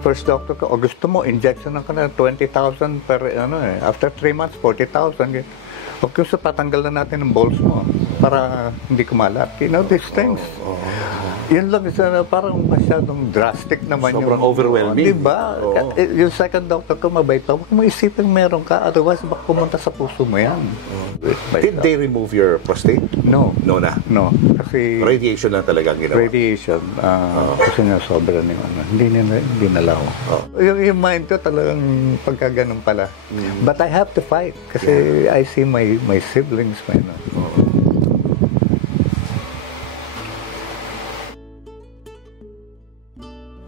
first doctor ko, gusto mo, injection ng kanila, 20,000 per, after 3 months, 40,000. Okay, so patanggal na natin ang balls mo para hindi kumalat. You know, these things. Yun lang, parang masyadong drastic naman. Sobrang overwhelming. Diba? Yung second doctor ko, mabait pa. Huwag mo isipin meron ka, otherwise baka pumunta sa puso mo yan. Did they remove your prostate? No. No na? No. Kasi Radiation lang talaga ang ginawa? radiation. Kasi nga sobra na yung hindi nalaw. Yung mind ko talagang pagkaganon pala. But I have to fight. Kasi I see my siblings.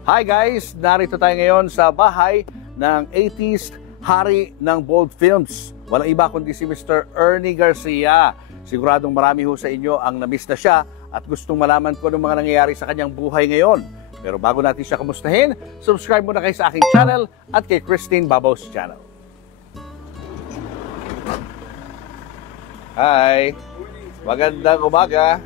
Hi guys! Narito tayo ngayon sa bahay ng 80s hari ng Bold Films. Walang iba kundi si Mr. Ernie Garcia. Siguradong marami ho sa inyo ang na-miss na siya at gustong malaman ko ng mga nangyayari sa kanyang buhay ngayon. Pero bago natin siya kamustahin, subscribe muna kayo sa aking channel at kay Christine Babos channel. Hi! Magandang umaga!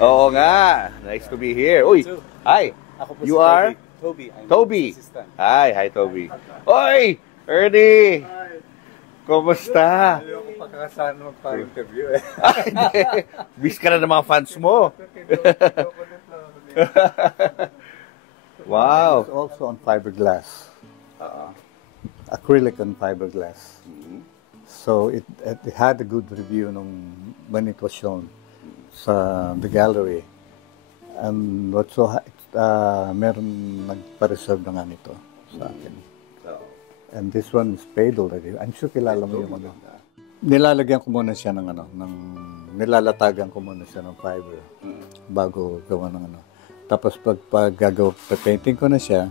Oo nga. Nice to be here. Uy, hi. You are? Toby. Toby. Hi, Toby. Oy, Ernie. Kumusta? Hindi ako pagkakasaan magpa-interview eh. Miss ka na ng mga fans mo. Wow. It's also on fiberglass. Acrylic on fiberglass. So it had a good review when it was shown sa the gallery. And also, meron nagpa-reserve na nga nito sa akin. And this one is paid already. I'm sure kilala mo yung ano. Nilalagyan ko muna siya ng nilalatagan ko muna siya ng fiber bago gawa ng ano. Tapos pag painting ko na siya,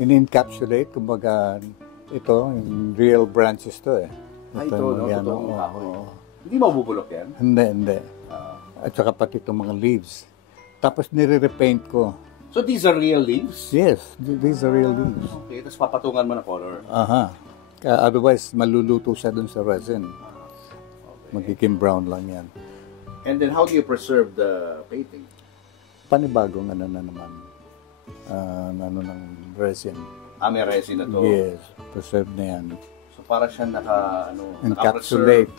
in-encapsulate, kumbaga, ito, yung real branches to eh. Hindi mabubulok yan? Hindi. At saka pati itong mga leaves. Tapos nire-repaint ko. So these are real leaves? Yes, these are real leaves. Okay, tapos papatungan mo na color. Otherwise, maluluto siya dun sa resin. Magiging brown lang yan. And then how do you preserve the painting? Panibagong ano na naman. Ng resin. May resin na to? Yes, preserve na yan. So para siya encapsulate.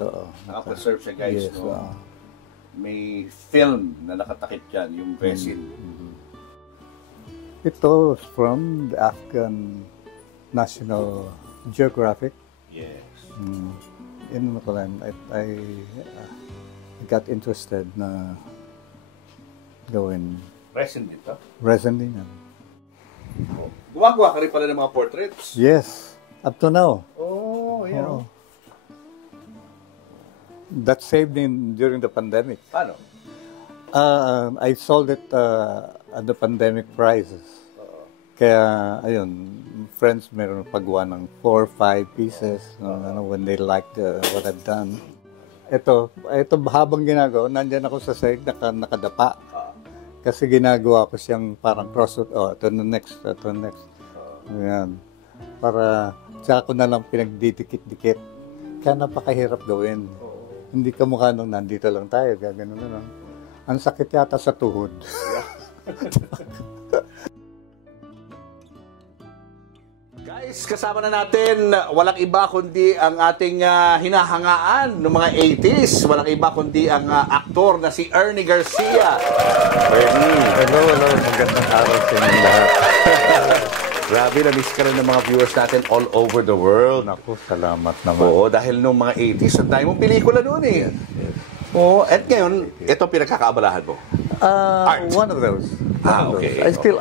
Naka-preserve siya guys, yes, no? May film na nakatakip dyan, yung resin. Ito is from the Afghan National Geographic. Yes. In Matalan, I got interested na gawin. Resin dito? Resin din yan. Gumagawa ka rin pala ng mga portraits? Yes, up to now. Oh, yeah. That saved me during the pandemic. Paano? I sold it at the pandemic prices. Kaya, ayun, friends meron paggawa ng 4 or 5 pieces when they liked what I've done. Ito habang ginagawa, nandyan ako sa sahig, nakadapa. Kasi ginagawa ko siyang parang crossroad. Ito next. Ayan. Para, tsaka ko na lang pinagdidikit-dikit. Kaya napakahirap gawin. Hindi ka mukha nung nandito lang tayo, gano'n na lang. Ang sakit yata sa tuhod. Guys, kasama na natin, walang iba kundi ang ating hinahangaan ng mga 80s. Walang iba kundi ang aktor na si Ernie Garcia. Ernie. Hello. Magandang araw sa inyo lahat. Grabe, na-miss ka rin ng mga viewers natin all over the world. Naku, salamat naman. Oo, dahil nung mga 80s, ang dami mong pelikula noon eh. Oo, at ngayon, ito pinagkakaabalahan mo. Art. One of those. Okay. I still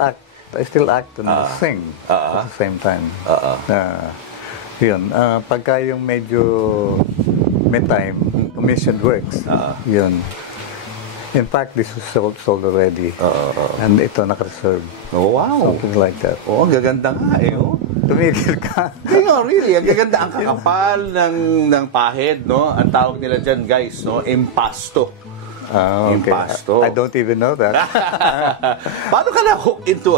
act and sing at the same time. Yun, pagka yung medyo may time, commissioned works, yun. In fact, this was sold already. And ito naka-reserve. Oh, wow. Something like that. Oo, ang gaganda nga eh. Tumigil ka. Really, ang gaganda. Ang kakapal ng pahid, no? Ang tawag nila dyan, guys, no? Impasto. Okay. Impasto. I don't even know that. Paano ka na-hook into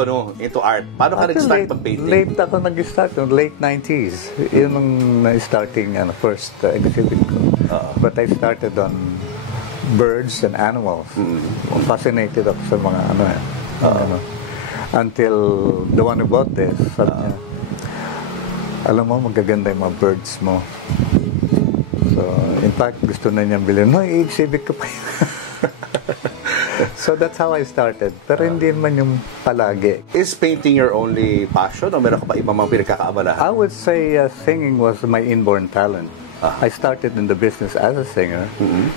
art? Paano ka nag-start pag-painting? Late ako nag-start, late 90s. Yun ang starting first exhibit ko. But I started on birds and animals. Fascinated ako sa mga Ano. Until the one who bought this, sabi niya, alam mo, magaganda yung mga birds mo. So, in fact, gusto na niyang bilhin. No, i-exhibit ko pa yun. So, that's how I started. Pero hindi naman yung palagi. Is painting your only passion o meron ka pa ibang mga pinagkakaabalahan? I would say singing was my inborn talent. I started in the business as a singer.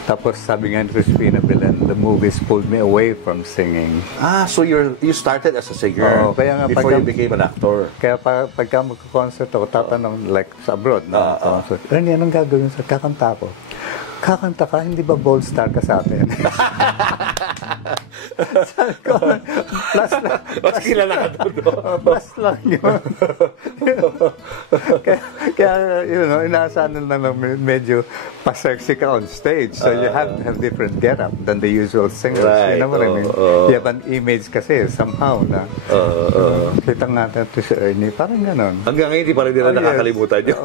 Tapos sabi nga ni Crispina Belen, the movies pulled me away from singing. So you started as a singer before you became an actor. Kaya pagka magka-concert ako, tatanong like sa abroad na concert, Ernie, anong gagawin sa kakanta ko? Kakanta ka, hindi ba Bold Star ka sa atin? Sabi ko, plus lang. Mas kilala ka doon. Plus lang yun. kaya, you know, inaasahan na lang medyo pa-sexy ka on stage. So you have to have different get-up than the usual singers. Right. You know what I mean? You have an image kasi somehow na kita nga natin to si Ernie. Parang ganon. Hanggang ngayon, hindi pa rin nila nakakalimutan nyo.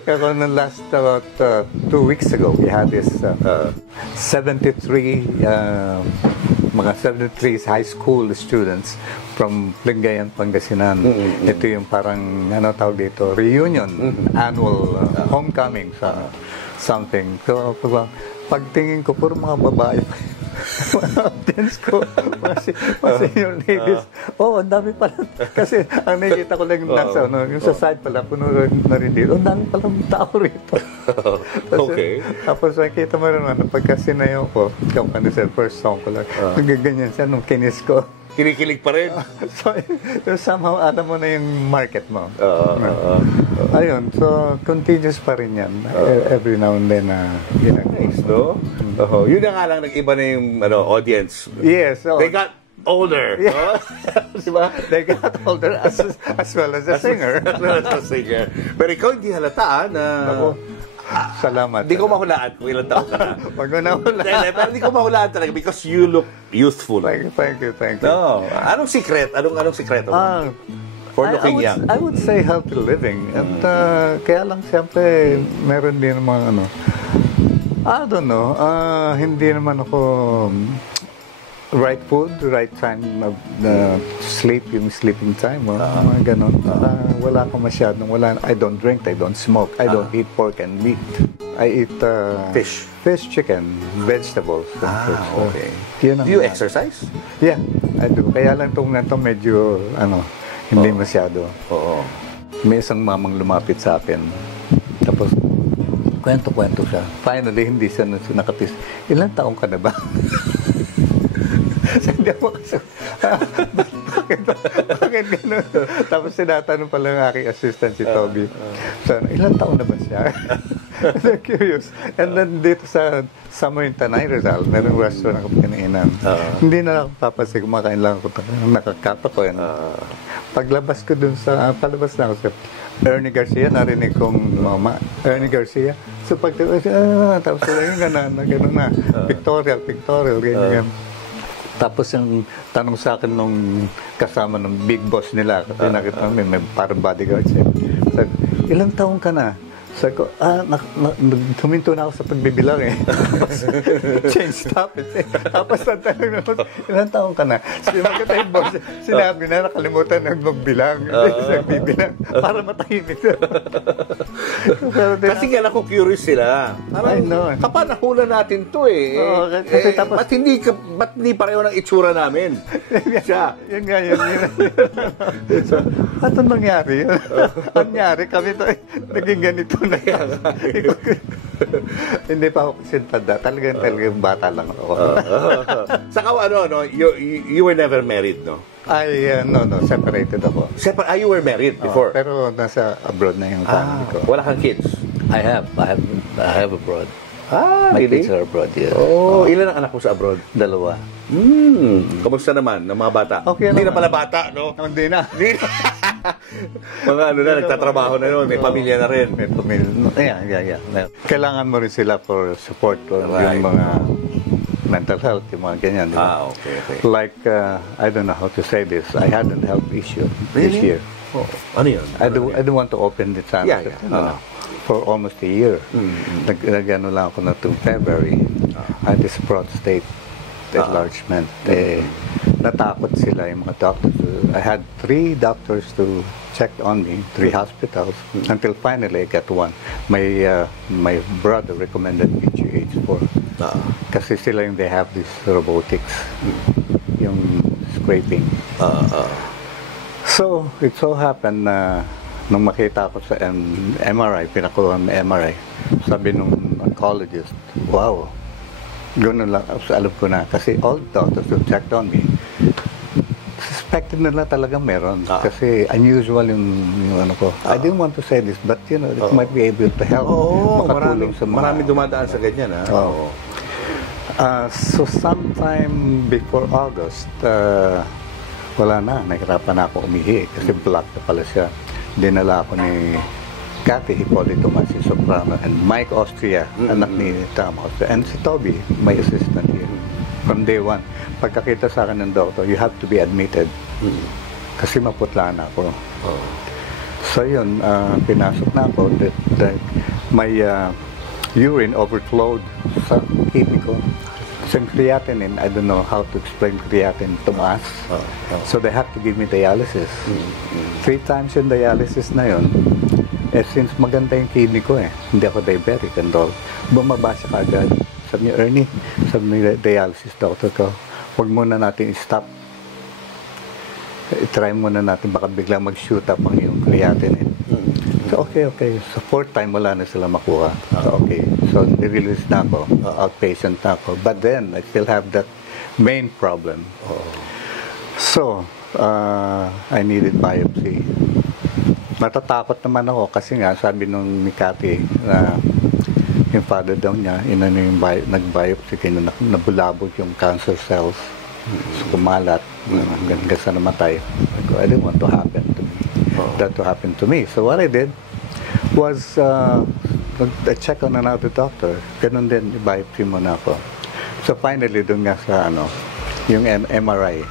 Kaya nung last about 2 weeks ago, we had this 73 mga 73 high school students from Lingayen, Pangasinan. Ito yung parang, ano tawag dito, reunion, annual homecoming sa something. So, pagtingin ko, puro mga babae pa mga audience ko, mga senior ladies. Ang dami pala. Kasi ang nakikita ko lang nasa, yung sa side pala, puno na rin dito. Ang dami pala tao rito. Okay. Tapos nakikita mo rin, pagka sinayaw ko, sir, first song ko lang, nagaganyan siya nung kinis ko. Kinikilig pa rin. So somehow, alam mo na yung market mo. Ayun, so continuous pa rin yan. Every now and then, nice, no? Yun na nga lang, nag-iba na yung audience. Yes. They got older. Yeah. Diba? They got older as well as a singer. As well as a singer. Pero ikaw hindi halata na... Salamat. Hindi ko mahulaan kung ilang taon ka na. Pag nahulaan. Pero hindi ko mahulaan talaga because you look youthful. Thank you. No. Anong secret? Anong sekreto mo? For looking young. I would say healthy living. At kaya lang siyempre, meron din mga I don't know, hindi naman ako right food, right time of sleep, yung sleeping time, mga ganon. Wala ko masyadong, I don't drink, I don't smoke, I don't eat pork and meat. I eat fish, chicken, vegetables. Okay. Do you exercise? Yeah, I do. Kaya lang itong medyo, hindi masyado. May isang mamang lumapit sa akin. Tapos, kwento siya. Finally, hindi siya nakatis. Ilang taong ka na ba? Hindi ako kasi, bakit gano'n? Tapos sinatanong pala ng aking assistant si Toby. So, ilang taon na ba siya? So, curious. And then dito sa somewhere in Tanay Rizal, merong restaurant ako kinainan. Hindi na ako papansin, kumakain lang ako, nakakata ko yan. Paglabas ko dun palabas na ako sa Ernie Garcia, narinig kong mama, Ernie Garcia. So tapos yung gano'n na, pictorial, ganyan. Tapos yung tanong sa akin nung kasama ng big boss nila, kasi nakita namin, may parang bodyguard siya. Sabi, ilang taong ka na? Sabi ko, huminto na ako sa pagbibilang eh. Tapos, change topic eh. Tapos, ang tanong naman, ilang taong ka na? Sinabi yung boss, sinabi na, nakalimutan na magbilang. Hindi siya nagbibilang. Para matahimik. Kasi nga ako curious sila. I know. Kapanahulan natin to eh. Kasi tapos, ba't hindi pareho ng itsura namin? Siya. Yun nga, yun. So, ano nangyari? Nangyari kami to, naging ganito na yan. Hindi pa ako sintanda. Talagang bata lang ako. Saka you were never married, no? No, separated ako. You were married before? Pero nasa abroad na yung family ko. Wala kang kids? I have abroad. My really? kids are abroad, yes. Ilan ang anak mo sa abroad? 2. Kamusta naman ng mga bata? Okay Hindi naman. na pala bata, no? Hindi na. Mga nagtatrabaho na yun, may pamilya na rin. May pamilya. Yeah. Kailangan mo rin sila for support or yung mga mental health, yung mga ganyan. Diba? Okay. Like, I don't know how to say this. I had a health issue this year. Ano yun? I don't want to open the channel. Yeah. For almost a year. Nag-ano lang ako na to February. I had this prostate enlargement. Natakot sila yung mga doctors. I had 3 doctors to check on me, 3 hospitals, until finally I got one. My brother recommended me GH4. Kasi sila yung they have this robotics, yung scraping. So, it so happened na nung makita ko sa MRI, pinakuha ng MRI, sabi nung oncologist, wow, gano'n lang, alam ko na. Kasi all doctors who checked on me, suspected nila talaga meron. Kasi unusual yung ano ko. I didn't want to say this, but you know, it might be able to help. Makatulong sa mga... Marami dumadaan sa ganyan, ha? So sometime before August, wala na, nahirapan na ako umihi kasi black na pala siya. Dinala ako ni Kathy Hipolito Masi Soprano and Mike Austria, anak ni Tom Austria, and si Toby, my assistant here. From day one, pagkakita sa akin ng doctor, you have to be admitted. Kasi maputla na ako. So yun, pinasok na ako that my urine overflowed sa kidney ko. Some creatinine, I don't know how to explain creatinine to us. So they have to give me dialysis. 3 times yung dialysis na yun. Since maganda yung kidney ko hindi ako diabetic and all, bumaba siya kagad. Sabi niya, Ernie, sabi niya, dialysis doctor ko, huwag muna natin i-stop. I-try muna natin, baka biglang mag-shoot up ang yung creatinine. So, okay. So, 4th time, wala na sila makuha. So, okay. So, nirelease na ako. Outpatient na ako. But then, I still have that main problem. So, I needed biopsy. Natatakot naman ako kasi nga, sabi nung ni Cathy, na yung father daw niya, nag-biopsy kayo, nabulabog yung cancer cells. So, kumalat. Hanggang sa namatay. I didn't want to happen to me. That to happen to me. So what I did was I check on another doctor. Ganun din, biopsy muna ako. So finally, doon nga sa yung MRI,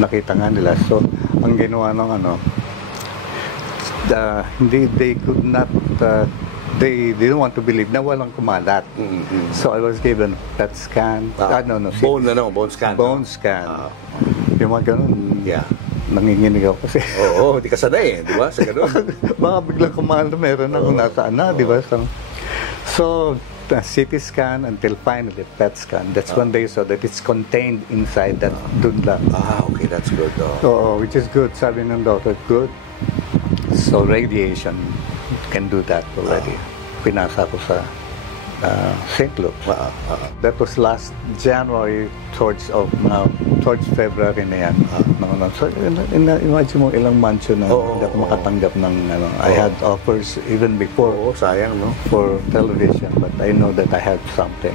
nakita nga nila. So ang ginawa ng they could not, they didn't want to believe na walang kumalat. So I was given PET scan. Bone scan. Bone scan. Yung mga ganun. Yeah. Nanginginig ako kasi. Hindi ka sanay di ba? Sa ganun. Baka biglang kumanda, meron akong nasaan na, di ba? So, CT scan until finally PET scan. That's when they saw that it's contained inside that dun lang. Okay, that's good. Which is good. Sabi ng doctor, good. So, radiation can do that already. Pinasa ko sa St. Luke's. That was last January towards February na yan. So, imagine mo ilang months yun na hindi ako makatanggap ng I had offers even before. Sayang, no? For television, but I know that I had something.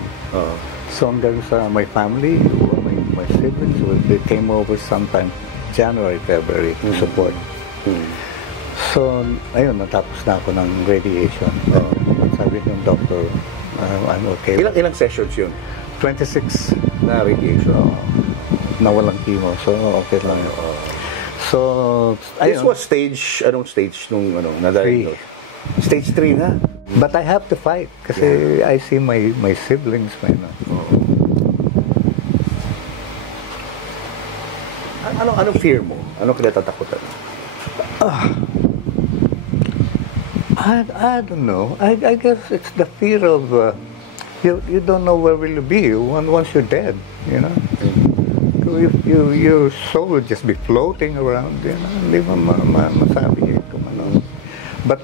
So, hanggang sa my family, my siblings, they came over sometime January, February to support. So, ayun, natapos na ako ng radiation. Sabi ng doctor, I'm okay. Ilang sessions yun? 26 na radiation. Na walang chemo. So, okay lang yun. So, this was anong stage nung na-diagnose? Stage 3 na? But I have to fight kasi I see my siblings, Anong fear mo? Anong kinatatakutan? I don't know. I guess it's the fear of you don't know where will you be once you're dead. You know, your soul will just be floating around. You know, hindi mo masabi kung ano. But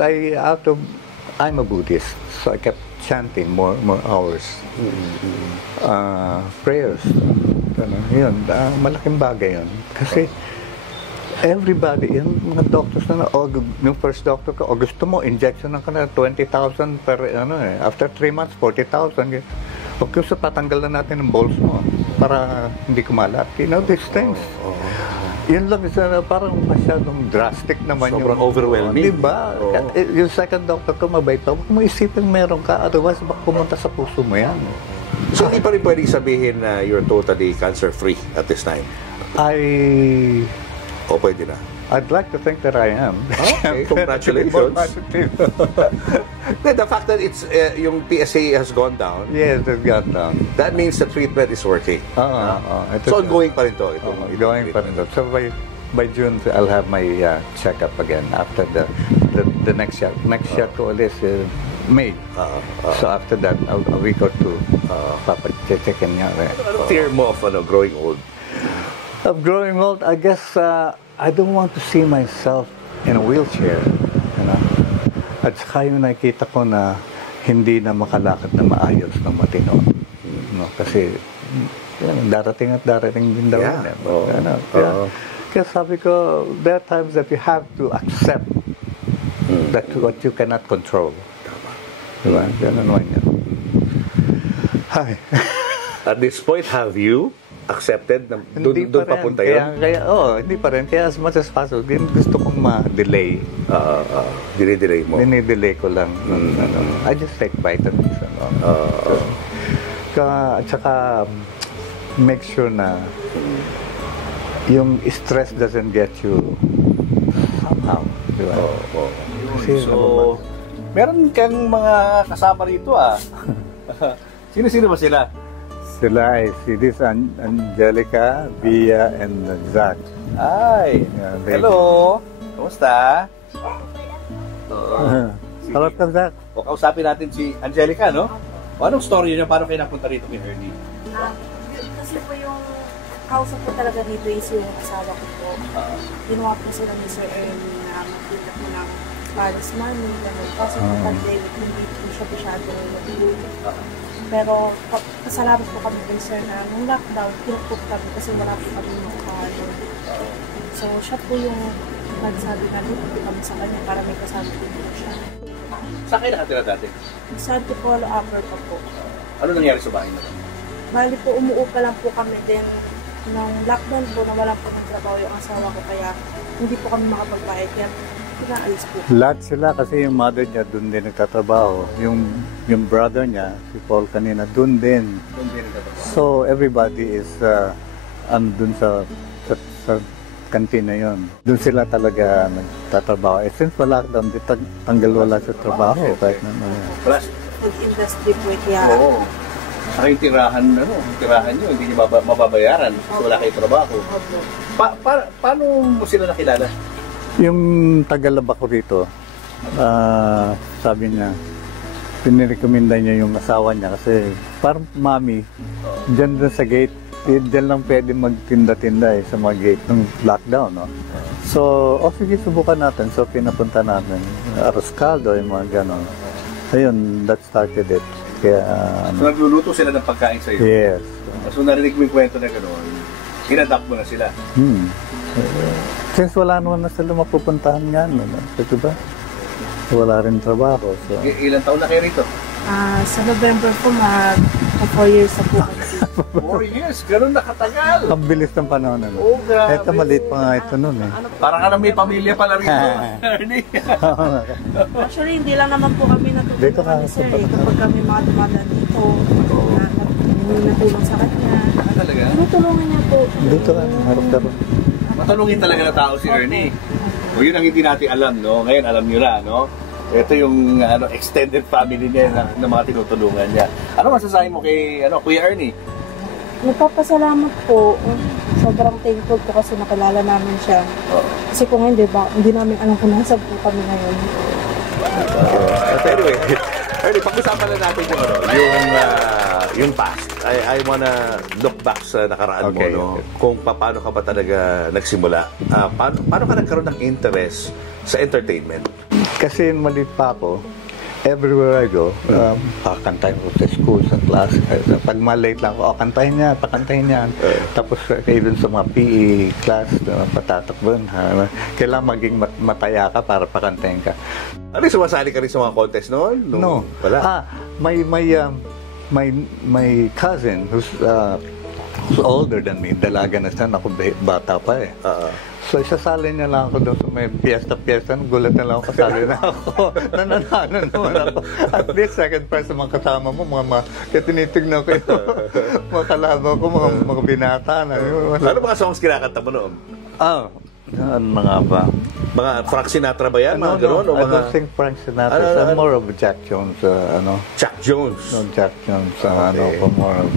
I'm a Buddhist, so I kept chanting more hours, prayers. Yun, malaking bagay yun. Kasi everybody, yung mga doctors yung first doctor ko, gusto mo, injection ng kanila, 20,000 per, after 3 months, 40,000. Huwag gusto, patanggal na natin ng balls mo para hindi kumalat. You know, these things. Yun lang, parang masyadong drastic naman. Sobrang overwhelming. Diba? Yung second doctor ko, mabait pa. Huwag mo isipin meron ka, otherwise baka pumunta sa puso mo yan. So, hindi pa rin pwedeng sabihin na you're totally cancer-free at this time? O pwede na? I'd like to think that I am. Okay, congratulations. The fact that it's yung PSA has gone down, Yes, it got down. that means the treatment is working. So ongoing pa rin to. Going pa rin. So by June, I'll have my checkup again after the next shot. Next shot ko ulit is May. So after that, a week or two, papachecken niya. Ano fear mo of growing old? Of growing old, I guess I don't want to see myself in a wheelchair. You know? At saka yung nakikita ko na hindi na makalakad na maayos ng matino. No? Kasi yan, darating din daw. Kaya sabi ko, there are times that you have to accept that what you cannot control. Diba? Ganun naman yan. Hi. At this point, have you accepted na doon papunta yun? Hindi pa rin. Kaya as much as possible, gusto kong ma-delay. Dinidelay mo? Dinidelay ko lang. I just take vitamins. At saka, make sure na yung stress doesn't get you somehow. Diba? So, meron kang mga kasama rito Sino-sino ba sila? Sila ay this Angelica, Bia, and Zach. Ay, hello. Kumusta? Hello ka, Zach. O, kausapin natin si Angelica, no? O, anong story niyo? Paano kayo napunta rito kay Ernie? Kasi po yung kausap ko talaga dito is yung asawa ko po. Ginawa po sila ni Sir Ernie na magkita po ng Paris Money. Kasi po pandemic, hindi po siya masyado natulog. Pero kasalamat po kami din sir na nung lockdown, pinupok kami kasi wala po kami makakalo. So siya po yung nagsabi na dito kami sa kanya para may kasama din po siya. Saan kayo nakatira dati? Sa Antipolo Upper pa po. Ano nangyari sa bahay na? Bali po, umuupa lang po kami din. Nung lockdown po, nawalan po ng trabaho yung asawa ko kaya hindi po kami makapagbayad. Kaya pinaalis po. Lahat sila kasi yung mother niya doon din nagtatrabaho. Yung brother niya, si Paul kanina, doon din. So everybody is doon sa kantina yon. Doon sila talaga nagtatrabaho. Since wala lockdown, tanggal wala sa trabaho. Kahit Plus, food industry po kaya. Oo. Saka yung tirahan nyo, hindi nyo mababayaran kasi wala kayo trabaho. Paano mo sila nakilala? Yung tagalaba ko rito, sabi niya, pinirekomenda niya yung asawa niya kasi parang mami, dyan sa gate, dyan lang pwede magtinda-tinda sa mga gate ng lockdown. No? So, sige, subukan natin. So, pinapunta natin. Arroscaldo, yung mga gano'n. Ayun, that started it. Kaya, so, nagluluto sila ng pagkain sa'yo? Yes. So, narinig mo yung kwento na gano'n, in-adapt mo na sila? Since wala naman na sila mapupuntahan nga, diba? Wala rin trabaho. So. Ilang taon na kayo rito? Sa November po, 4 years na po. 4 years? Ganun nakatagal? Ang bilis ng panahon. Oo, grabe. Ito, maliit pa nga ito nun eh. Parang ka na may pamilya pala rito, Ernie. Actually, hindi lang naman po kami Dito ka, natutulungan sir. Kapag kami mga dumadaan dito, natulong sa kanya. Talaga? Tinutulungan niya po. Dito ka, harap-harap. Matulungin talaga na tao si Ernie. O yun ang hindi natin alam, no? Ngayon alam nyo na, no? Ito yung extended family niya na mga tinutulungan niya. Ano masasabi mo kay Kuya Ernie? Nagpapasalamat po. Sobrang thankful po kasi nakilala namin siya. Kasi kung hindi namin alam kung nasaan po kami ngayon. Anyway, Ernie, pag-usapan na natin yung past. I wanna look back sa nakaraan mo, no? Kung paano ka ba talaga nagsimula. Paano ka nagkaroon ng interest sa entertainment? Kasi maliit pa ako, everywhere I go, pakantahin ko sa school, sa class. Pag malate lang ako, pakantahin niya. Tapos even sa mga PE class, patatakbon. Kailangan maging mataya ka para pakantahin ka. Ano, sumasali ka rin sa mga contest noon? No. Wala. My cousin who's older than me, dalaga na siya, ako bata pa eh. So isasali niya lang ako doon sa may piyesta, gulat na lang ako, kasali na ako. Nananalo naman ako. At least second prize sa mga kasama mo, kaya tinitignan ko yung mga kalaban ko, mga binata na. Ano mga songs kinakanta mo noon? Ano na nga ba? Mga Frank Sinatra ba yan? Mga gano'n? I don't think Frank Sinatra. I'm more of Jack Jones. Jack Jones? No, Jack Jones. More of,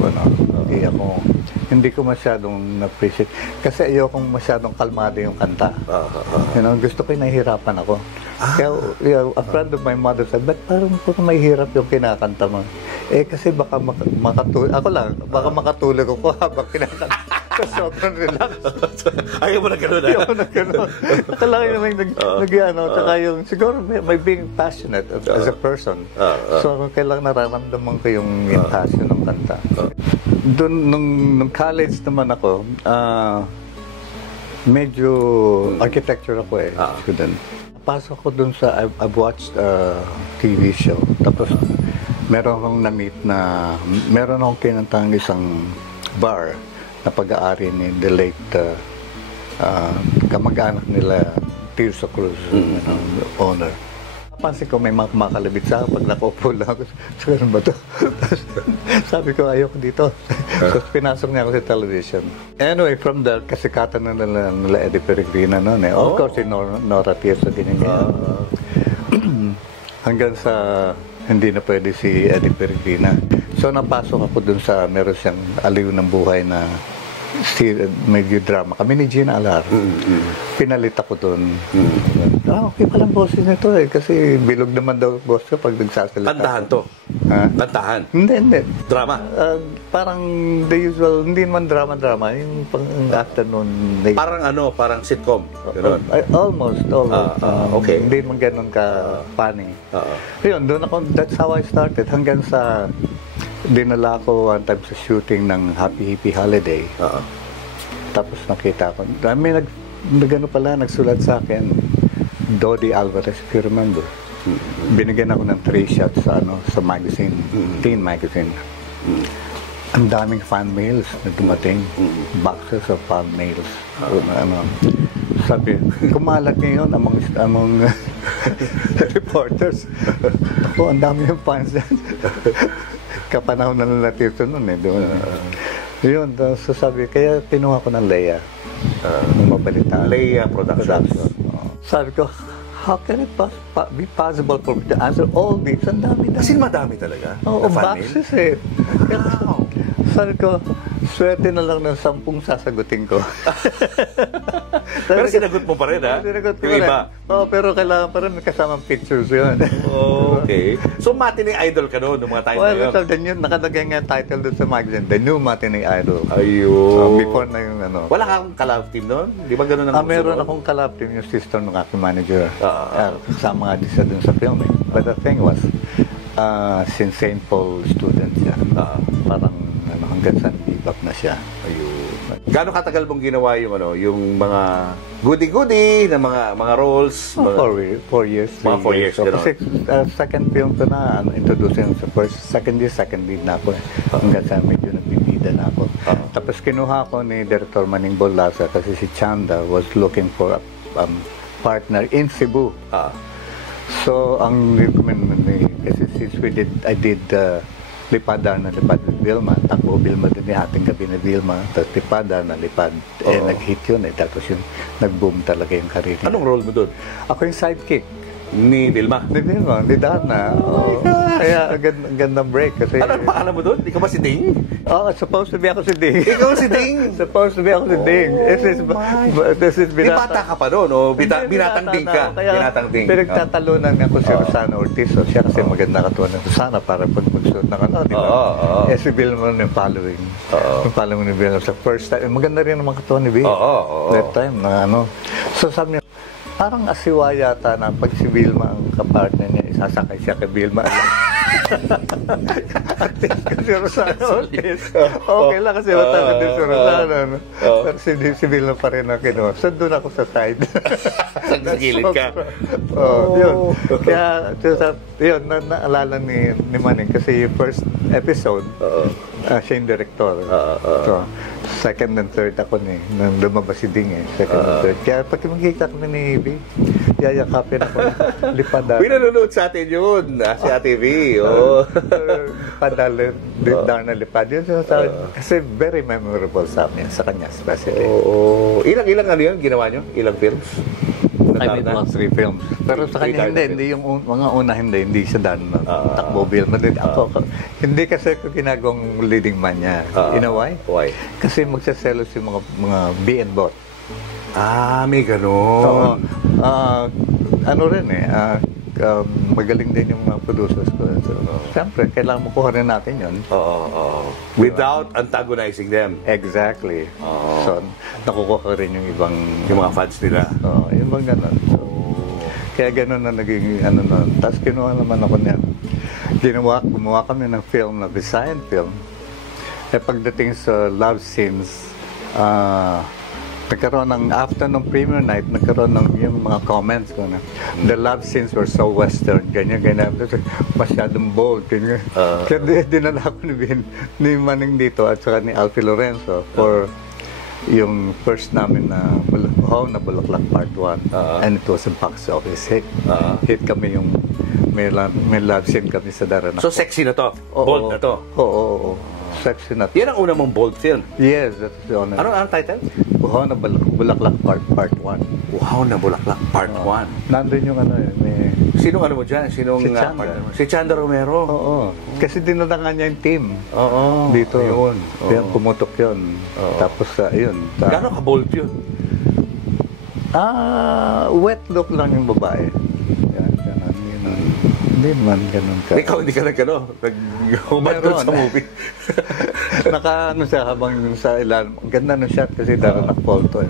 hindi ko masyadong na-appreciate. Kasi ayokong masyadong kalmado yung kanta. Gusto ko yung nahihirapan ako. Kaya, a friend of my mother said, ba't parang mahihirap yung kinakanta mo? Kasi baka makatulog. Ako lang, baka makatulog ako habang kinakanta. Sobrang relax. Ayaw mo na gano'n, Ayaw mo na gano'n. Akala ko naman tsaka yung, siguro may being passionate as a person. So, kailangan nararamdaman ko yung passion ng kanta. Doon, nung college naman ako, medyo architecture ako student. Pasok ko dun sa, I've watched a TV show. Tapos, meron akong na-meet meron akong kinantang isang bar na pag-aari ni the late kamag-anak nila, Tirso Cruz, owner. Pansin ko may mga kumakalabit sa akin pag nakaupo lang ako. So, ano ba ito? Sabi ko, ayoko dito. So, pinasok niya ako sa television. Anyway, from the kasikatan na nila Eddie Peregrina noon Of course, si Nora Tiesa din niya. Hanggang sa hindi na pwede si Eddie Peregrina. So, napasok ako dun sa meron siyang Aliw ng Buhay na medyo drama. Kami ni Gina Alar. Pinalit ako doon. Okay palang boses nito kasi bilog naman daw boss ko pag nagsasalita. Kantahan to? Kantahan? Hindi. Drama? Parang the usual, hindi naman drama. Yung pang-afternoon. Parang sitcom? Almost. Okay. Hindi naman ganun ka-funny. Yun, doon ako, that's how I started. Hanggang sa dinala ko one time sa shooting ng Happy Hippie Holiday. Tapos nakita ko. May nagsulat sa akin, Dodi Alvarez, if you remember. Binigyan ako ng 3 shots sa magazine, teen magazine. Ang daming fan mails na dumating. Boxes of fan mails. Sabi, kumalat ngayon among reporters. Ako, ang dami yung fans dyan. Kapanahon na nalatito nun Yun, so sabi, kaya kinuha ko ng Leia. Mabalitaan. Leia Productions. Sabi ko, how can it be possible for me to answer all these? Ang dami. Kasi madami talaga. Boxes Wow. Sabi ko, swerte na lang ng 10 sasagutin ko. Pero sinagot mo pa rin, ha? Sinagot ko rin. Pero kailangan pa rin kasamang pictures yun. Okay. So, matinee idol ka noon, nung mga time na yun? Well, nakalagay nga title doon sa magazine, The New Matinee Idol. Ayun. Before na yung Wala kang collab team noon? Di ba gano'n ang meron akong collab team, yung sister ng aking manager. Kasama nga siya doon sa film But the thing was, since St. Paul student siya, parang hanggang sa give up na siya. Ayun. Gaano katagal mong ginawa yung mga goody-goody na mga roles? 4 years. Mga 4 years. Kasi second film to na, introducing sa second lead na ako. Hanggang sa medyo nagbibida na ako. Tapos kinuha ko ni Director Manning Bolasa kasi si Chanda was looking for a partner in Cebu. So, ang recommend kasi since I did Lipadar na lipad with Vilma. Takbo Vilma din hating gabi na Vilma. Tapos Lipadar na lipad. Nag-hit yun Tapos yun, nag-boom talaga yung career. Anong role mo doon? Ako yung sidekick. Ni Vilma? Ni Vilma, ni Dana. Kaya gandang break. Kasi, ano pangalan mo doon? Ikaw ba si Ding? Supposed to be ako si Ding. Ikaw si Ding? Supposed to be ako si Ding. This is Di bata ka pa doon, o binatang Ding ka? Binatang Ding. Pinagtatalunan nga ko si Rosana Ortiz. Siya kasi maganda katuwa ng Rosana para pag magsuot ng di ba? Si Vilma yung following. Yung following ni Vilma sa first time. Maganda rin ang mga katuwa ni Vilma. That time na So sabi niya, parang asiwa yata na pag si Vilma ang kapartner niya, isasakay siya kay Vilma. At least kasi Rosana Ortiz. Okay lang kasi matalo din si Rosana. Pero si Vilma pa rin ang kinuha. So doon ako sa side. Sa gilid ka. Yun. Kaya, yun, naalala ni Manning kasi yung first episode, Siya yung director. So, second and third ako nang lumabas si Ding second and third. Kaya pag makikita kami ni Ivy, yayakapin ako, lipada. Pinanonood sa atin yun, si Ate V. Padala, darna lipad. Yun, kasi very memorable sa amin, sa kanya especially. Ilang ano yun, ginawa nyo? Ilang films? I made about 3 films. Pero sa kanya hindi yung mga una hindi siya daan takbo film. Hindi kasi ako ginagawang leading man niya. You know why? Why? Kasi magsaselos yung mga B&B. May ganun. Ano rin magaling din yung mga producers ko. So, siyempre, kailangan makuha rin natin yun. Without antagonizing them. Exactly. So, nakukuha rin yung ibang... Yung mga fans nila. Yung bang ganun. So, kaya ganun na naging ano na. Tapos kinuha naman ako niyan. Gumawa kami ng film na Visayan film. Pagdating sa love scenes, nagkaroon ng, after ng premiere night, nagkaroon ng yung mga comments ko na, the love scenes were so western, ganyan, masyadong bold, ganyan. Kaya dinala ko ni Manning dito at saka ni Alfie Lorenzo for yung first namin na Bulaklak Part 1. And it was a box office hit. Hit kami yung, may love scene kami sa Daranac. So sexy na to? Bold na to? Oo. Sexy na to. Yan ang una mong bold film? Yes, that's the honor. Anong title? Wow na Bulaklak Part 1. Wow na Bulaklak Part 1. Nandun yung may... Sinong ano mo dyan? Sinong si Chanda. Si Chanda Romero? Oo. Kasi dinadanga niya yung team. Dito. Ayun. Yan, pumutok yun. Tapos, ayun. Gano'n ka-bold yun? Wet look lang yung babae. Yan, ganun. Hindi man, ganun ka. Ikaw hindi ka nag-humad doon sa movie. Naka-ano siya habang sa ilalim. Ang ganda ng shot kasi Daranac Fall to.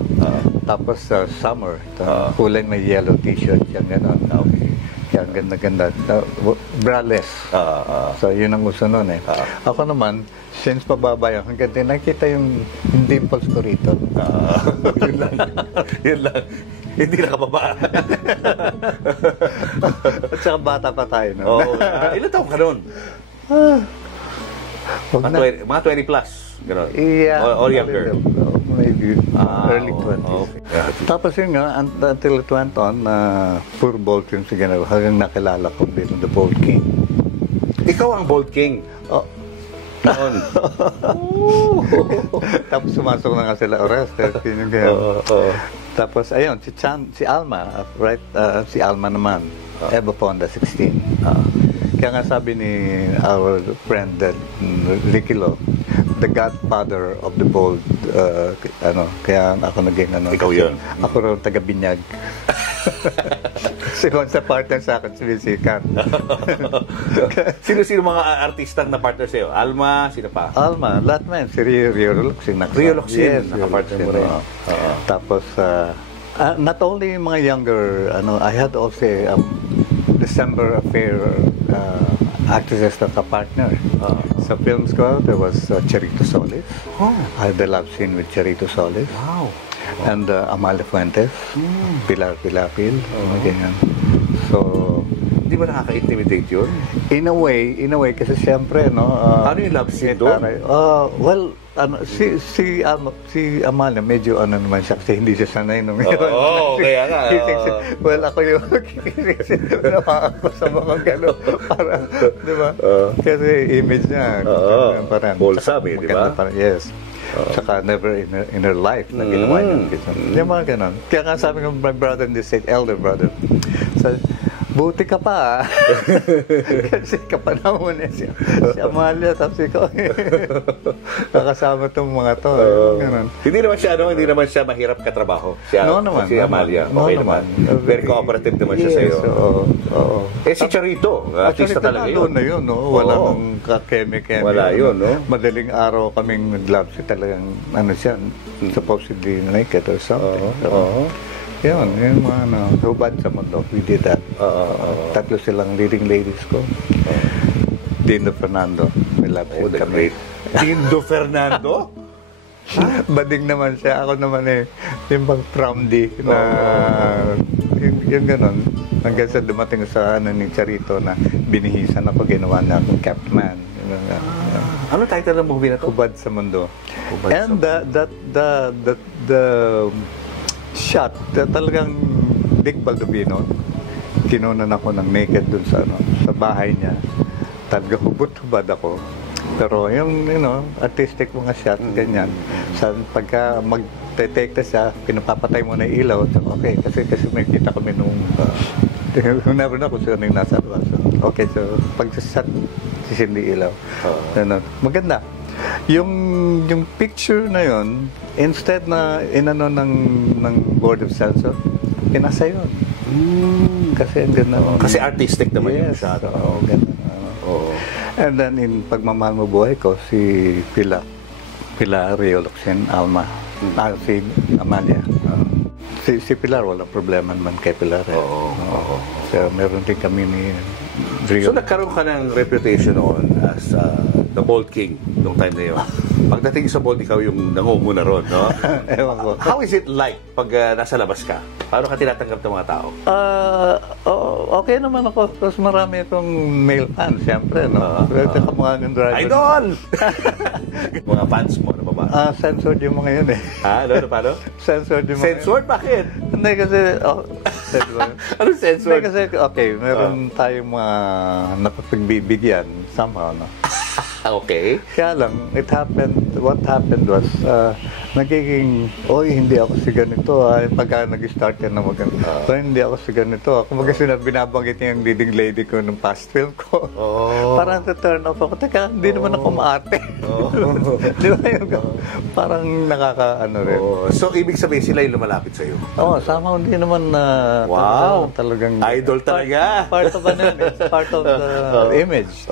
Tapos summer. Kulay may yellow t-shirt. Yan, gano'n. Kaya ang ganda-ganda. Braless. So, yun ang gusto nun Ako naman, since pababa yan, hanggang din nakita yung dimples ko rito. Yun lang. Yun lang. Hindi nakababa. At saka bata pa tayo. Ilan taong ka nun? Mga 20 plus. Gano'n? Yeah. Or younger? Maybe early 20s. Okay. Tapos yun nga, until it went on, puro Bold films si General, hanggang nakilala ko bilang The Bold King. Ikaw ang Bold King? Noon. Tapos sumasok na nga sila arrested. Tapos ayun, si Alma, right? Si Alma naman, Eva Ponda 16. Kaya nga sabi ni our friend Ricky Lo, the godfather of the bold, kaya ako naging Ikaw yun. Ako raw taga-Binyag. Siguro sa partner sa akin, sumisikat. Sino-sino mga artistang na partner sa'yo? Alma, sino pa? Alma, lahat man. Si Rio Locsin. Rio Locsin, yes, nakapartner mo rin. Tapos, not only mga younger, I had also December Affair actresses na ka-partner. Sa films ko, there was Charito Solis. I had the love scene with Charito Solis. Wow. And Amalia Fuentes, Pilar Pilapil, ganyan. So, di ba nakaka-intimidate yun? In a way, kasi siyempre, ano yung love scene doon? Well, si Amalia, medyo naman siya, kasi hindi siya sanay nung yun. Kaya nga. Well, ako yung nawa ako sa mga gano'n. Parang, di ba? Kasi image niya. Wholesome, di ba? Yes. Saka never in her life na ginawa niya. Yung mga ganon. Kaya nga sabi ng my brother in the state, elder brother, buti ka pa kasi kapanahon si Amalia, tapos ikaw nakasama itong mga to. Hindi naman siya mahirap katrabaho. Si Amalia, okay naman. Very cooperative naman siya sa'yo. Si Charito, artista talaga yun. Na yun, wala nang kakeme-keme. Wala yun, no? Madaling araw kaming nag-love siya talagang, siya, supposedly naked or something. Yun, yung mga hubad sa mundo. We did that. Tatlo silang leading ladies ko. Dindo Fernando. We love him kami. Dindo Fernando? Bading naman siya. Ako naman yung bang prom-D na yung ganon. Hanggang sa dumating sa ni Charito na binihisan ako, ginawa na akong Capman. Ano title ng movie na to? Hubad sa Mundo. Hubad And the shot, talagang Dick Baldovino, kinunan ako ng naked dun sa bahay niya. Talaga hubad ako. Pero yung, artistic mga shot, ganyan. Pagka mag-take na siya, pinapapatay mo na yung ilaw. So, okay, kasi may kita kami nung, never na kung sino yung nasa labas. Okay, so pag-shot, sisindi ilaw. Maganda. Yung picture na yon, instead na inano ng Board of Censor, pinasa yun. Kasi ang ganda. Kasi artistic naman yung shot. Oo, ganda. And then, in Pagmamahal Mo Buhay Ko, si Pilar Riolocsin Alma, si Amalia. Si Pilar, wala problema naman kay Pilar. Pero meron din kami ni Rio. So nagkaroon ka ng reputation noon as the Bold King nung time na yun. Pagdating sa Bold, ikaw yung nangunguna ron, no? Ewan ko. How is it like pag nasa labas ka? Paano ka tinatanggap ng mga tao? Okay naman ako. Tapos marami akong male fans, siyempre, no? Kamukha ng driver. Idol! Mga fans mo, ano ba ba? Censored yung mga yun eh. Paano? Censored yung mga Censored? Bakit? Hindi kasi, censored. Anong censored? Hindi kasi, okay, meron tayong mga napapagbibigyan somehow, no? Okay. Kaya lang, what happened was, nagiging, hindi ako si ganito, pagka nag-start ka na hindi ako si ganito. Kung binabanggit niya yung leading lady ko nung past film ko. Parang turn off ako, teka, hindi naman ako maarte. Di ba yun? Parang rin. So, ibig sabihin sila yung lumalapit sa'yo? Somehow hindi naman wow! Talagang idol talaga! Part of part of the image.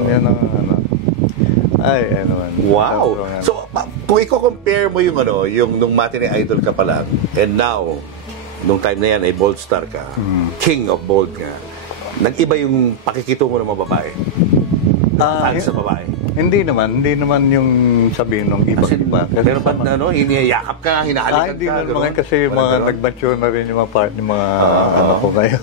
Yan ang wow! So, kung i-compare mo yung nung matinee idol ka pa lang, and now, nung time na yan ay bold star ka, king of bold ka, nag-iba yung pakikitungo ng mga babae? Fans sa babae? Hindi naman yung sabihin ng iba. Pero ba't hiniyakap ka, hinahalikan hindi ka? Hindi naman kasi yung mga nag-mature na rin yung mga part ng mga ano ko ngayon.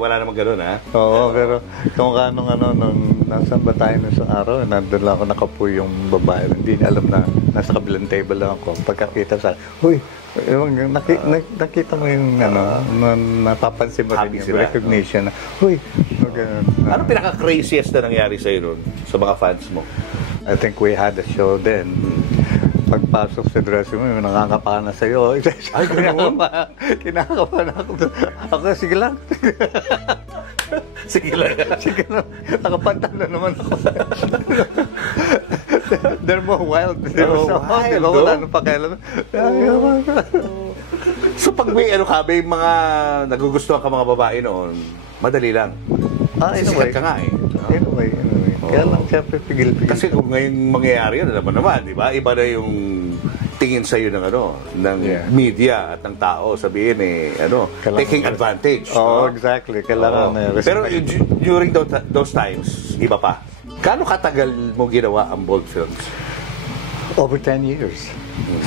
Wala namang gano'n, ha? Oo, pero kung nung nasan ba tayo na sa araw, nandun lang ako nakapo yung babae. Hindi niya alam na nasa kabilang table lang ako. Pagkakita sa huy, nakita mo yung napapansin mo rin yung recognition na, huy, ano pinaka-craziest na nangyari sa'yo nun, sa mga fans mo? I think we had a show then. Pagpasok sa dressing room, may nakakapa na sa'yo. Ay, ganoon? Kinakapa na ako. Ako, sige lang. Sige lang. Sige lang. Nakapantang na naman ako. They're more wild. Wala nang pakialam. So pag may may mga nagugustuhan ka mga babae noon, madali lang. Sikat ka nga eh. Anyway. Kaya lang siyempre pigil-pigil. Kasi kung ngayon mangyayari yun, naman, di ba? Iba na yung tingin sa'yo ng media at ng tao, sabihin taking advantage. Exactly. Kailangan pero during those times, iba pa. Gaano katagal mo ginawa ang Bold Films? Over 10 years.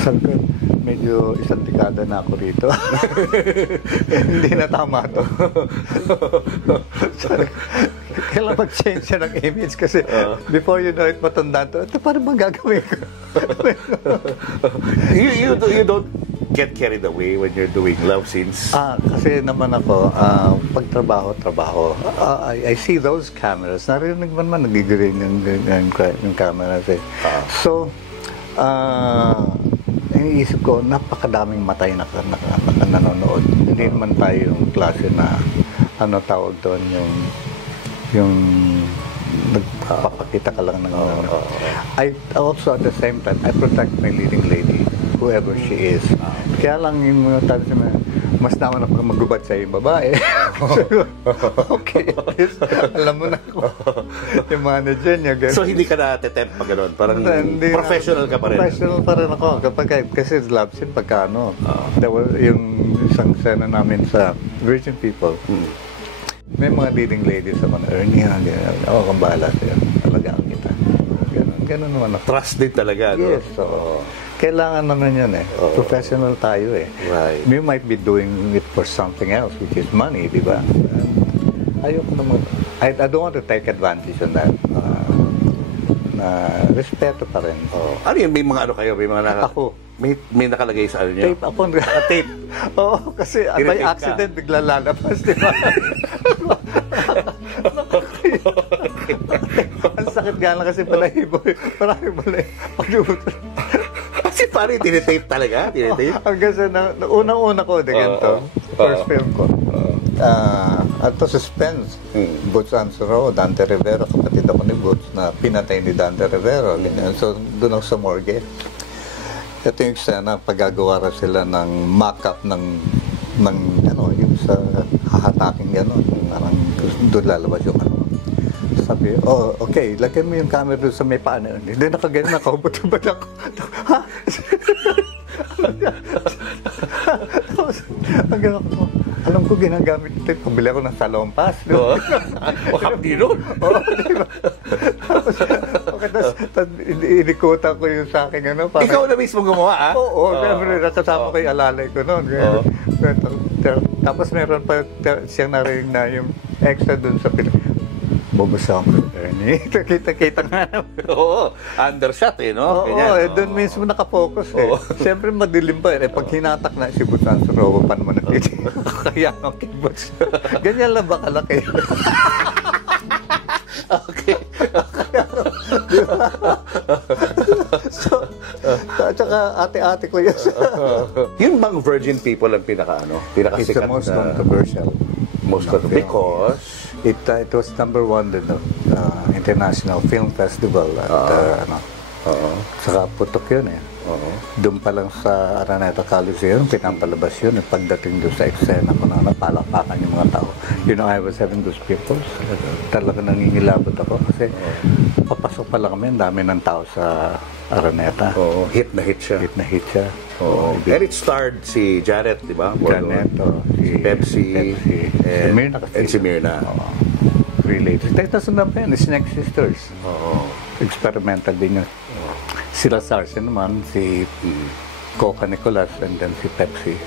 Sabi ko, medyo isang dekada na ako rito. Hindi na tama to. Kailangan mag-change siya ng image kasi before you know it, matanda to. Ito parang magagawin ko. you don't get carried away when you're doing love scenes? Kasi naman ako, pag trabaho. I see those cameras. Narinig man nagigiring yung cameras eh. So, iniisip ko, napakadaming matay na nanonood. Hindi naman tayo yung klase na, tawag doon, yung nagpapakita ka lang ng I also, at the same time, I protect my leading lady, whoever she is. Kaya lang yung mga tao siya, mas naman ako maggubat sa yung babae. Okay, alam mo na ako. Yung manager niya, gano'n. So, hindi ka na-tempt pa gano'n? Parang professional ka pa rin? Professional pa rin ako. Kasi love scene, pagka yung isang sena namin sa Virgin People, may mga leading ladies ako na Ernie, kang bahala sa'yo. Talagaan kita. Ganun naman ako. Trust din talaga, no? Yes, kailangan naman yun eh. Professional tayo eh. Right. We might be doing it for something else, which is money, di ba? Ayoko naman. I don't want to take advantage on that. respeto pa rin. Ano yun? May mga ano kayo? May mga Ako. May nakalagay sa ano niyo? Tape ako. Tape. Oo, kasi by accident, bigla lalabas, di ba? Ang sakit nga lang kasi balahibo. Marami balahibo. Kasi parang tinitape talaga? Tinitape? Hanggang sa unang-una ko, ganito. First film ko. At suspense. Butch Ansoro, Dante Rivero, kapatid ako ni Butch na pinatay ni Dante Rivero. So, doon ako sa morgue. Ito yung eksena, paggagawa sila ng mock-up ng ano, yung sa hahataking gano'n. Parang doon lalabas yung ano. Sabi, okay, lagyan mo yung camera doon sa may paano. Hindi nakaganon ako, buto-buto ako. Ha? Hanggang ako, alam ko ginagamit ito. Pabili ako ng salompas. O, hapdi nun. Oo, diba? Tapos inikutan ko yung sa akin, ano. Ikaw na mismo gumawa, ha? Oo, siyempre, nakasama ko yung alalay ko noon. Tapos meron pa siyang narinig na yung extra dun sa bubusang ko, Ernie. Kita nga naman. Oo, undershot no? Oo, doon mismo nakafocus Siyempre madilim pa pag hinatak na si Butch Ansoro, pa naman natin. Kaya ang kibutch. Ganyan lang ba kalaki? Okay. Diba? So, at saka ate-ate ko yun. Yun bang Virgin People ang pinakasikat? It's the most controversial. Most controversial. Because? It was number 1 in the International Film Festival at saka putok yun Doon pa lang sa Araneta Coliseum, pinampalabas yun. Pagdating doon sa eksena ko na napalapakan yung mga tao. You know, I was having those people. Talaga nangingilabot ako kasi papasok pa lang kami, ang dami ng tao sa Araneta. Hit na hit siya. Hit na hit siya. And it starred si Janet, di ba? Janet, si Pepsi, and si Myrna. Related. Nasundan pa yun, Snack Sisters. Experimental din yun. Sila Sarsen naman, si Coca Nicolas, and then si Pepsi.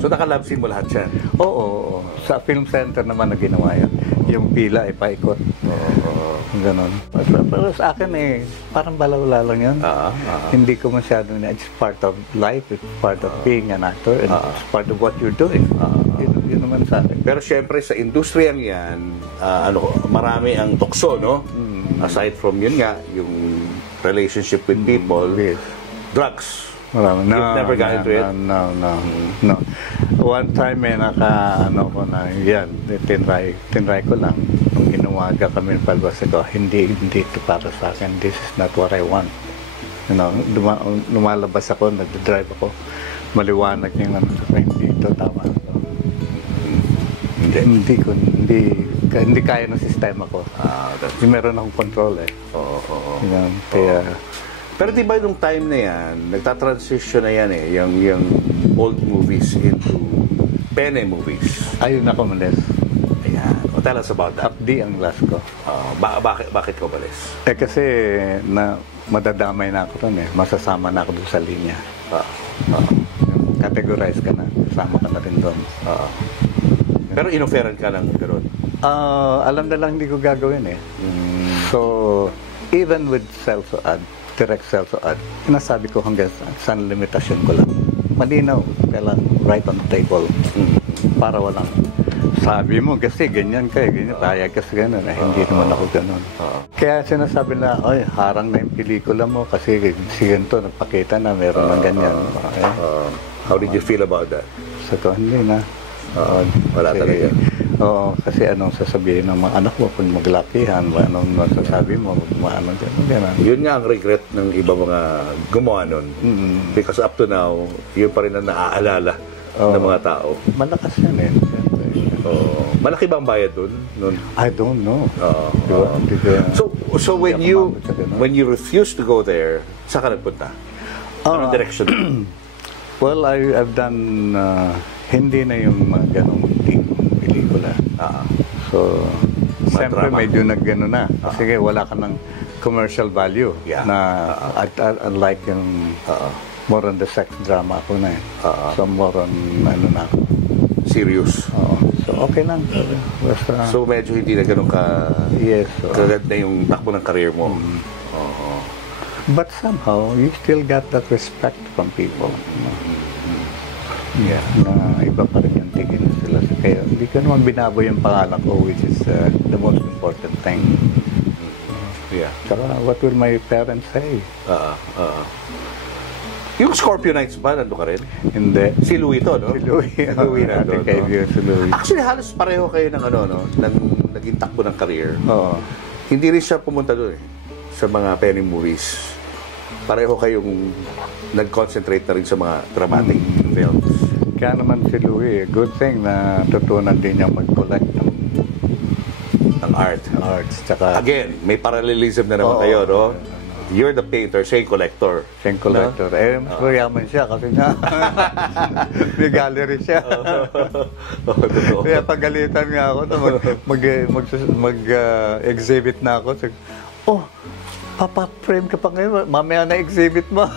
So naka-love scene mo lahat yan? Oo. Sa film center naman na ginawa yan. Yung pila ay paikot. Ganon. Pero sa akin parang balawala lang yan. Hindi ko masyadong it's part of life, it's part of being an actor, and it's part of what you're doing. Yun naman sa akin. Pero syempre sa industriyang yan, marami ang tukso, no? Aside from yun nga, yung relationship with people, drugs. Marami. No, you've never got into it? No. One time ko na, yan, tinry ko lang. Nung inuwaga kami ng palabas ko, hindi ito para sa akin. This is not what I want. You know, lumalabas ako, nag-drive ako, maliwanag yung hindi ito tama. Hindi kaya ng sistema ko. Meron akong control Kaya, pero di ba nung time na yan, nagta-transition na yan yung old movies into pene movies. Ayun ako malis. Ayan. Tell us about that. Hapdi ang last ko. Bakit ko malis? Kasi madadamay na ako doon Masasama na ako doon sa linya. Categorize ka na. Kasama ka na rin doon. Pero inoferan ka lang gano'n? Alam na lang hindi ko gagawin So, even with direct self-ad, sinasabi ko hanggang saan limitasyon ko lang. Malinaw, kailan right on the table. Para walang sabi mo kasi ganyan ganyan, kaya kasi gano'n. Hindi naman ako gano'n. Kaya sinasabi na, harang na yung pelikula mo kasi si ganito, nagpakita na meron ng ganyan. How did you feel about that? Sabi ko, hindi na. Wala talaga. Oo, kasi anong sasabihin ng mga anak mo pag maglakihan, anong masasabi mo, gano'n. Yun nga ang regret ng iba mga gumawa nun. Because up to now, yun pa rin ang naaalala ng mga tao. Malakas yan Malaki ba ang bayad dun? I don't know. So when you refused to go there, saan ka nagpunta? Anong direction? Well, I've done, hindi na yung mga ganong pelikula. So, siyempre medyo nag-gano na. Kasi wala ka ng commercial value. Na unlike yung more on the sex drama ako na So, more on, na ako. Serious. So, okay lang. Basta, So medyo hindi na ganun yes. kagad na yung takbo ng career mo. But somehow, you still got that respect from people. Yeah, na iba pa rin yung tingin sila. Kaya hindi ko naman binaboy yung pangalan ko, which is the most important thing. Yeah. Saka, what will my parents say? Yung Scorpio Nights ba, nandun ka rin? Hindi. Si Louie to, no? Si Louie. Si Louie nandun, Kay no? si Louie. Actually, halos pareho kayo ng naging takbo ng career. Oo. Hindi rin siya pumunta doon sa mga penny movies. Pareho kayong nag-concentrate na rin sa mga dramatic films. Kaya naman si Louie, good thing na tutunan din niya mag-collect ng art. Arts. Tsaka, Again, may parallelism na naman kayo, no? You're the painter, siya yung collector. siya yung collector. Mas mayaman siya kasi nga may gallery siya. Kaya pagalitan nga ako na mag-exhibit na ako. Papa-frame ka pa ngayon, mamaya na exhibit mo.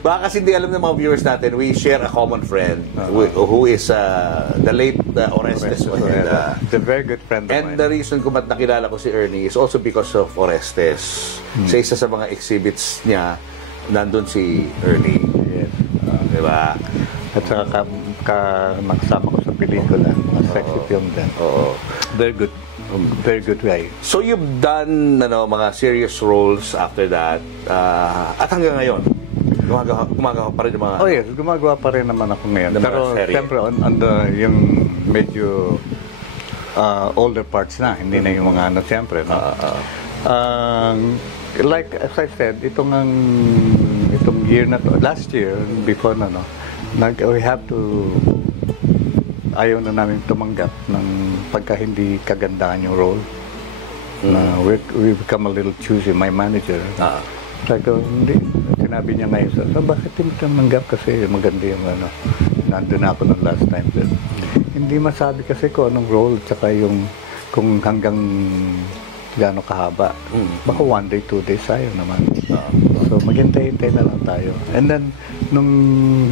Baka kasi hindi alam ng mga viewers natin, we share a common friend who is the late Orestes. It's a very good friend of And mine. the reason kung ba't nakilala ko si Ernie is also because of Orestes. Sa isa sa mga exhibits niya, nandun si Ernie. Yes. Diba? At saka nakasama ko sa pelikula, mga sexy film din. Oo. Very good guy. So you've done mga serious roles after that, at hanggang ngayon, gumagawa pa rin yung mga... Oh yes, gumagawa pa rin naman ako ngayon. Ng mga Pero serye. siyempre, yung medyo older parts na, hindi na yung mga siyempre. No? Like as I said, itong year na to, last year, before we have to... Ayaw na namin tumanggap ng pagka hindi kagandahan yung role. We become a little choosy. My manager, hindi. Sinabi niya ngayon, bakit hindi tumanggap? Kasi maganda yung nandun ako ng last time. Hindi masabi kasi ko anong role, tsaka yung kung hanggang gaano kahaba. Baka 1 day, 2 days, ayaw naman. So maghintay-hintay na lang tayo. And then, nung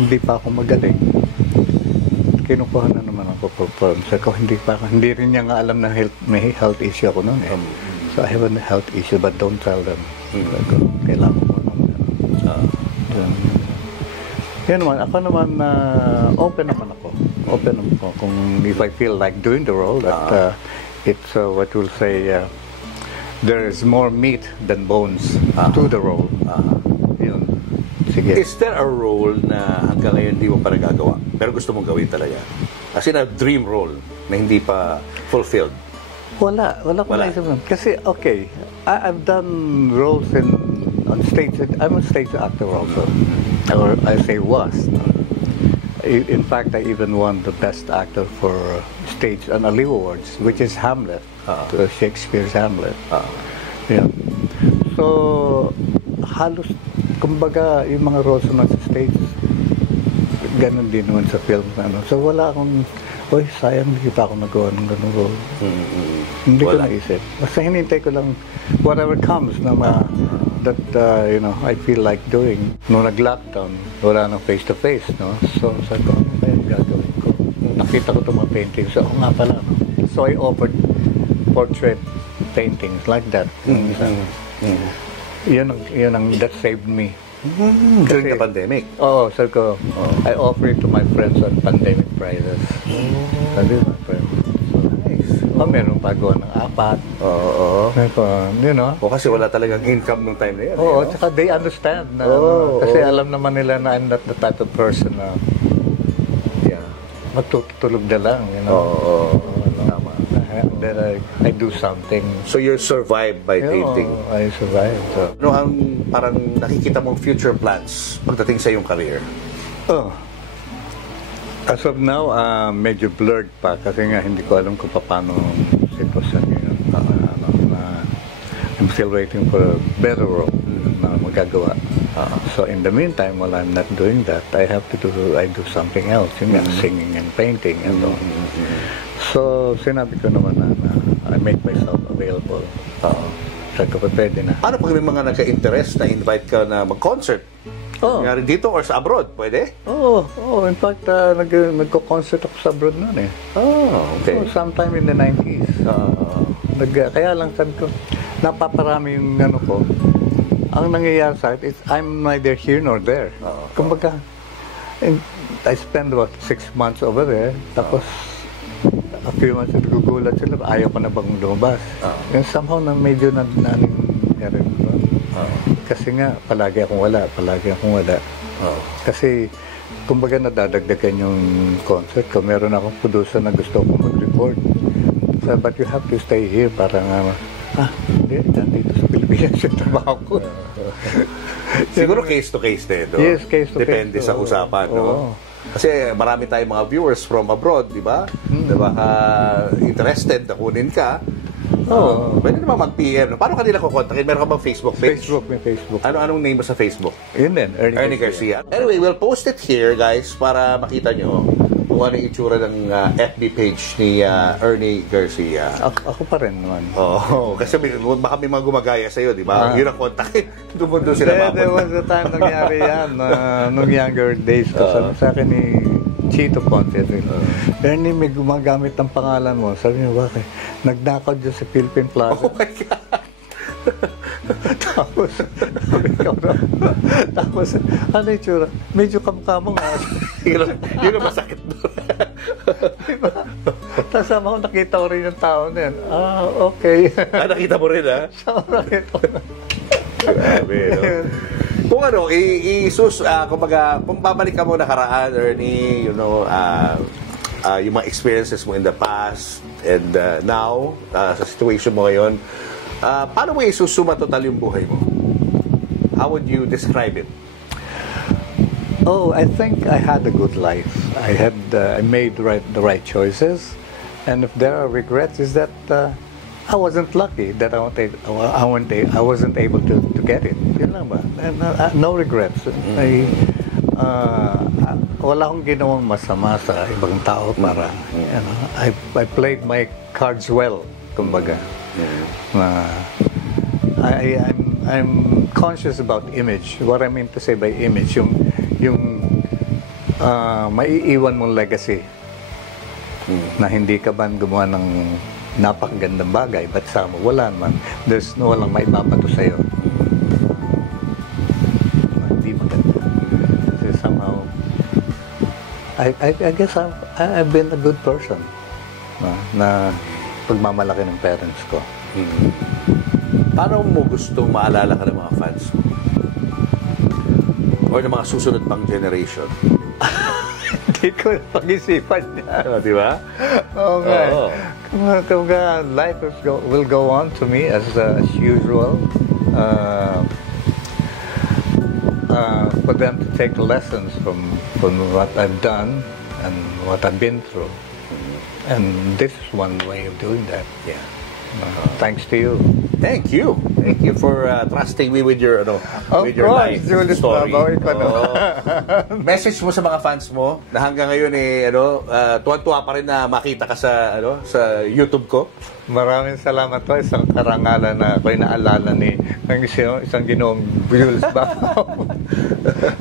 hindi pa ako magaling, kinukuha na naman ako perform. So, hindi rin niya nga alam na may health issue ako noon eh. So, I have a health issue but don't tell them. Kailangan ko naman. Yan naman, ako naman, open naman ako. Open naman ako. Kung if I feel like doing the role, that it's what we'll say, there is more meat than bones to the role. Yun. Sige. Is there a role na hanggang ngayon hindi mo pa nagagawa, pero gusto mong gawin talaga? As in a dream role na hindi pa fulfilled? Wala ko naisip nun. Kasi, okay, I've done roles on stage. I'm a stage actor also. Or I say was. In fact, I even won the best actor for stage on Aliw Awards, which is Hamlet, Shakespeare's Hamlet. Yeah. So, halos, kumbaga, yung mga roles naman sa stage, ganun din naman sa film. So, wala akong, sayang, hindi pa ako nagawa ng ganun role. Hindi ko naisip. Basta hinintay ko lang whatever comes na that, I feel like doing. Nung nag-lockdown, wala nang face-to-face, no? So, sabi ko, ano ba yung gagawin ko? Nakita ko itong mga paintings. So, nga pala, no? So, I offered portrait paintings like that. That saved me. During the pandemic? Oo, sabi ko, I offer it to my friends on pandemic prizes. Sabi ko, nice. Meron pa gawa ng 4. Oo. O kasi wala talagang income nung time na yan. Oo, tsaka they understand. Kasi alam naman nila na I'm not the type of person na matutulog na lang. Tama. That I do something. So you're survived by painting? I survived. Ano ang parang nakikita mong future plans pagdating sa iyong career? As of now, medyo blurred pa kasi nga hindi ko alam kung paano sitwasyon yun. I'm still waiting for a better role na magagawa. So in the meantime, while I'm not doing that, I do something else, singing and painting and all. So sinabi ko naman na I make myself available. Sabi ko, pwede na. Ano pag may mga nagka-interest na invite ka na mag-concert? Oh. Nangyari dito or sa abroad? Pwede? In fact, nagko-concert ako sa abroad noon eh. Okay. So, sometime in the 90s. Kaya lang sabi ko, napaparami yung ano ko. Ang nangyayari sa akin is I'm neither here nor there. Kumbaga, I spent about 6 months over there. Tapos, a few months nagugulat sila, ayaw ko na bang lumabas. And somehow na medyo nangyari ko. Kasi nga, palagi akong wala. Kasi, kumbaga nadadagdagan yung concert ko. Meron akong producer na gusto kong mag-record. So, but you have to stay here para nga, hindi, dito sa Pilipinas yung trabaho ko. Siguro case to case din, no? Yes, case to case. Depende sa usapan, no? Kasi marami tayong mga viewers from abroad, di ba? Diba, interested na kunin ka. Pwede naman mag-PM. Paano ka nila kukontakin? Meron ka bang Facebook page? May Facebook. Anong name mo sa Facebook? Yun din, Ernie Garcia. Anyway, we'll post it here, guys, para makita nyo kung ano yung itsura ng FB page ni Ernie Garcia. Ako pa rin naman. Kasi baka may mga gumagaya sa'yo, di ba? Yun ang kontakin. Doon sila mapunta. There was a time nangyari yan, nung younger days ko. Sabi sa akin ni Chito Ponce, Ernie, may gumagamit ng pangalan mo. Sabi niya, bakit? Nagnakaw dyan sa Philippine Plaza. Oh my God! Tapos, ano yung tsura? Medyo kamukha mo nga. Yun ang masakit doon. Diba? Tapos sama ko, nakita ko rin yung tao na yan. Okay. Nakita mo rin, ha? Grabe, no? Kung ano, kumbaga, kung babalik ka mo nakaraan, Ernie, you know, yung mga experiences mo in the past and now, sa situation mo ngayon, paano mo isusuma total yung buhay mo? How would you describe it? I think I had a good life. I made the right choices, and if there are regrets, is that I wasn't lucky that I wasn't able to get it. Yun lang ba? And, no regrets. Wala akong ginawang masama sa ibang tao para I played my cards well, kumbaga. I'm conscious about image. What I mean to say by image, yung maiiwan mong legacy na hindi ka ba gumawa ng napakagandang bagay, but sama, wala naman. Walang maibabato sa'yo. Hindi maganda. Kasi somehow, I guess I've been a good person na pagmamalaki ng parents ko. Paano mo gustong maalala ka ng mga fans mo? Or ng mga susunod pang generation? Hindi ko pag-isipan niya. Di ba? Okay. Life will go on to me as usual. For them to take lessons from what I've done and what I've been through. And this is one way of doing that. Yeah. Thanks to you. Thank you. Thank you for trusting me with your life Julius story. Message mo sa mga fans mo na hanggang ngayon tuwan-tuwa pa rin na makita ka sa YouTube ko. Maraming salamat po. Isang karangalan na ako'y naalala ng isang ginoong Julius Babaw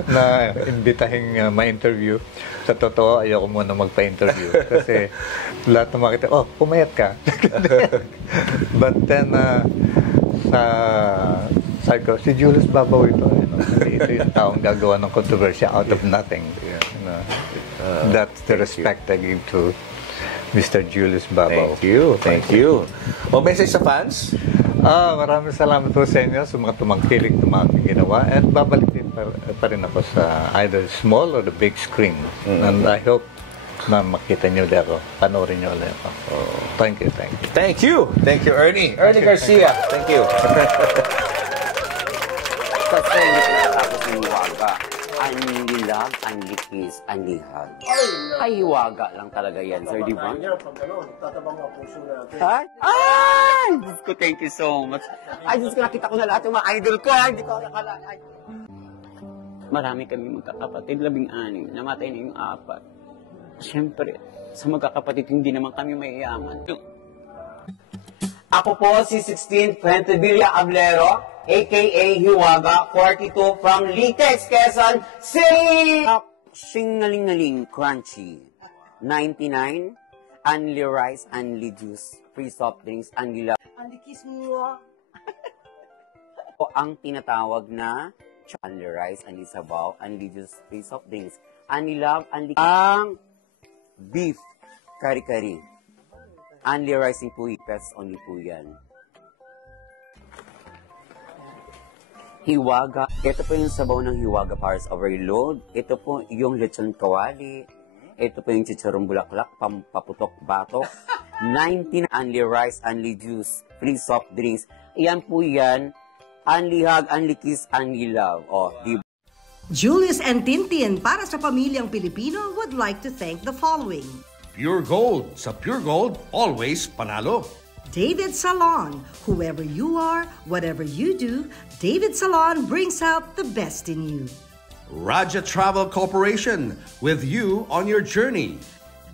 na imbitahing ma-interview. Sa totoo, ayoko muna magpa-interview kasi lahat na makita, pumayat ka. But then, sabi ko, si Julius Babaw ito. Ito yung taong gagawa ng kontrobersya out of nothing. That's the respect I give to Mr. Julius Babaw. Thank you. Message sa fans? Maraming salamat po sa inyo sa mga tumangkilik ng mga ginawa at babalik din pa rin ako sa either small or the big screen. And I hope na makita nyo ulit ako. Panoorin nyo ulit ako. Thank you. Thank you, Ernie. Ernie Garcia. Thank you. Kasi tapos yung hiwaga. Ang lilag, ang likis, ang lihag. Ay, hiwaga lang talaga yan, sir, di ba? Ay! Diyos ko, thank you so much. Ay, Diyos ko, nakita ko na lahat yung mga idol ko. Hindi ko nakala. Marami kami magkakapatid, 16. Namatay na yung 4. Siyempre, sa magkakapatid, hindi naman kami mayayaman. Ako po si 16 Fuentevilla Ablero, aka Hiwaga 42 from Litex, Quezon City! Singaling-ngaling crunchy. 99, only rice, only juice, free soft drinks, only love. Ang likis mo. O ang tinatawag na only rice, only sabaw, only juice, free soft drinks, only love, only ang beef kari-kari. Only rice po, pets only po yan. Hiwaga. Ito po yung sabaw ng Hiwaga Paris Overload. Ito po yung lechon kawali. Ito po yung chicharong bulaklak, pampaputok batok. 19 only rice, only juice, free soft drinks. Iyan po yan. Only hug, only kiss, only love. Oh, di Julius and Tintin para sa pamilyang Pilipino would like to thank the following. Pure Gold. Sa Pure Gold, always panalo. David Salon. Whoever you are, whatever you do, David Salon brings out the best in you. Raja Travel Corporation, with you on your journey.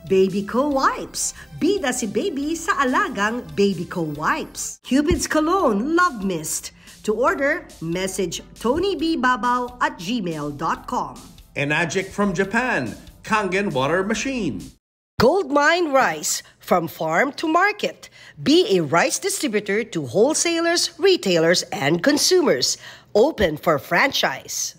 Baby Co Wipes. Bida si baby sa alagang Baby Co Wipes. Cupid's Cologne Love Mist. To order, message tonybbabaw@gmail.com. Enagic from Japan, Kangen Water Machine. Goldmine Rice. From farm to market. Be a rice distributor to wholesalers, retailers, and consumers. Open for franchise.